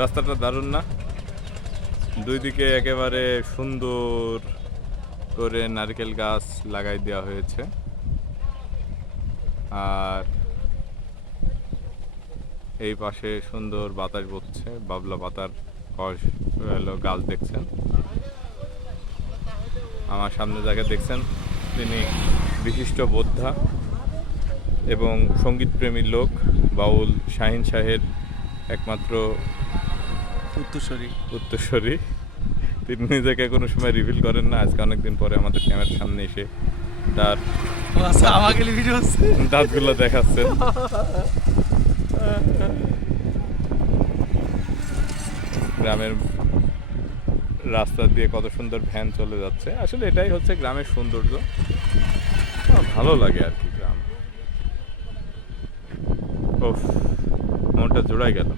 রাস্তাটা দারুণ না? দুই দিকে একেবারে সুন্দর করে নারকেল গাছ লাগাই দেওয়া হয়েছে। আর এই পাশে সুন্দর বাতাস বচ্ছে, বাবলা পাতার কষ হলো গাছ দেখছেন। আমার সামনে যাকে দেখছেন তিনি বিশিষ্ট বোদ্ধা এবং সঙ্গীতপ্রেমী লোক, বাউল শাহিন শাহের একমাত্র উত্তরসূরি। তিনি নিজেকে কোনো সময় রিভিল করেন না। আজকে অনেকদিন পরে আমাদের ক্যামেরার সামনে এসে তার দাঁতগুলো দেখাচ্ছেন। গ্রামের রাস্তা দিয়ে কত সুন্দর ভ্যান চলে যাচ্ছে। আসলে এটাই হচ্ছে গ্রামের সৌন্দর্য। ভালো লাগে আর কি গ্রাম। ওফ, মনটা জোড়াই গেল।